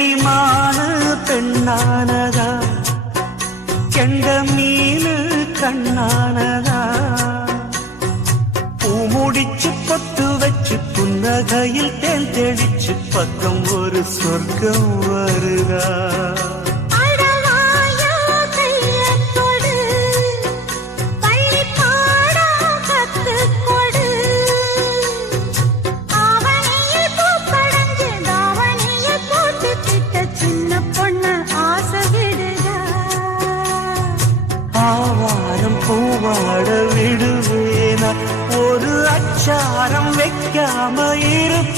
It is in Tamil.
கிளிமான பெண்ணானதா கெண்ட மீனு கண்ணானதா பூ முடிச்சு பொட்டு வச்சு புன்னகையில் தேன் தெளிச்சு பக்கம் ஒரு சொர்க்கம் வருதா பூவாட விடுவேனா ஒரு அச்சாரம் வைக்காம இருப்ப